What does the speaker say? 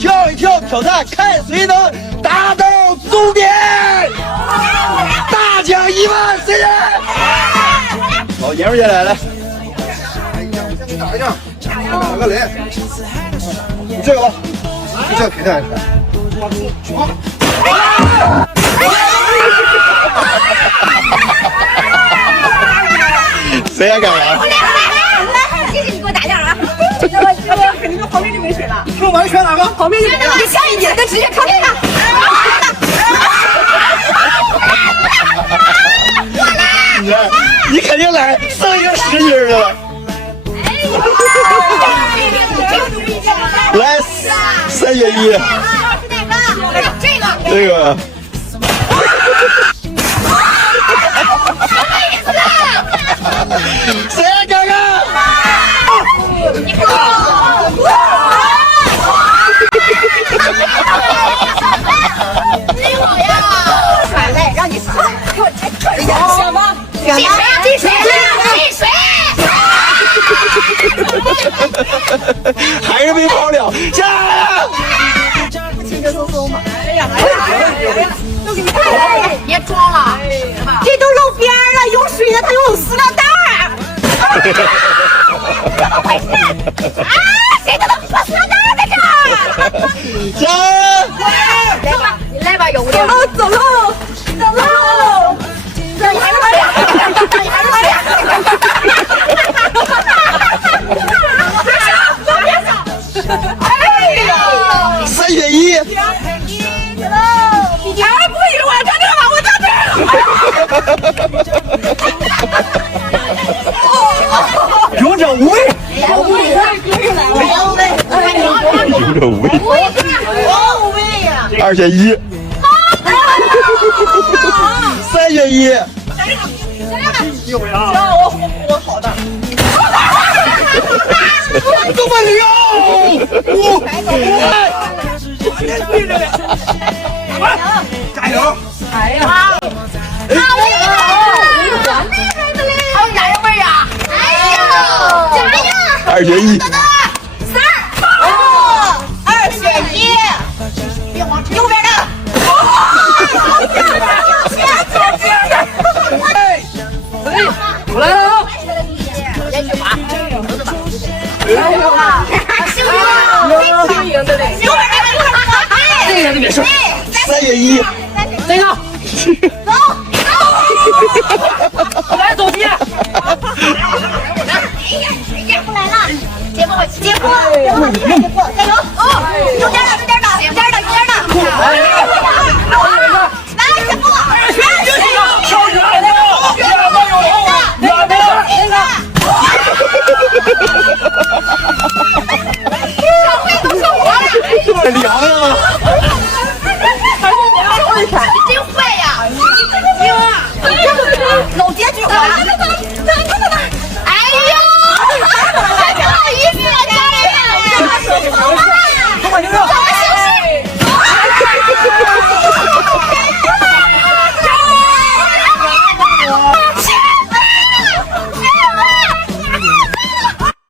跳一跳挑战，看谁能达到终点。大奖一万，谁人？老，爷们儿姐来来，你打一下，打个雷，你这个吧。这叫皮蛋。谁也敢玩？就没水了。说完选哪个？旁边就没了。你下一点就直接靠这个。你你肯定来，剩一个十斤儿的了。来，三选一，这个这个。吗？进水，进水，进水！还是没跑了，下来！轻轻松松嘛。哎呀，哎呀，哎呀，都给你看了，别装了，这都露边了，有水的它有塑料袋儿。怎么回事？啊，谁都能破塑料袋儿在这儿？下！来吧，你来吧，有的。哦，走喽，走勇者无畏，有味，有味，勇者无畏。有味呀！二选一，三选一，这么溜！加油！好厉害！好有奶油味呀！哎呦，加油！二选一，三二二选一，别往右边的。前前前我来了啊！连续滑，哎呦啊！幸运啊！幸运的嘞！右边那个，哎，这个就别说，三选一，这个，走走，姐夫，姐夫，加油！哦，中间的，中间的，中间的，中间的，姐夫，完了，姐夫，姐夫，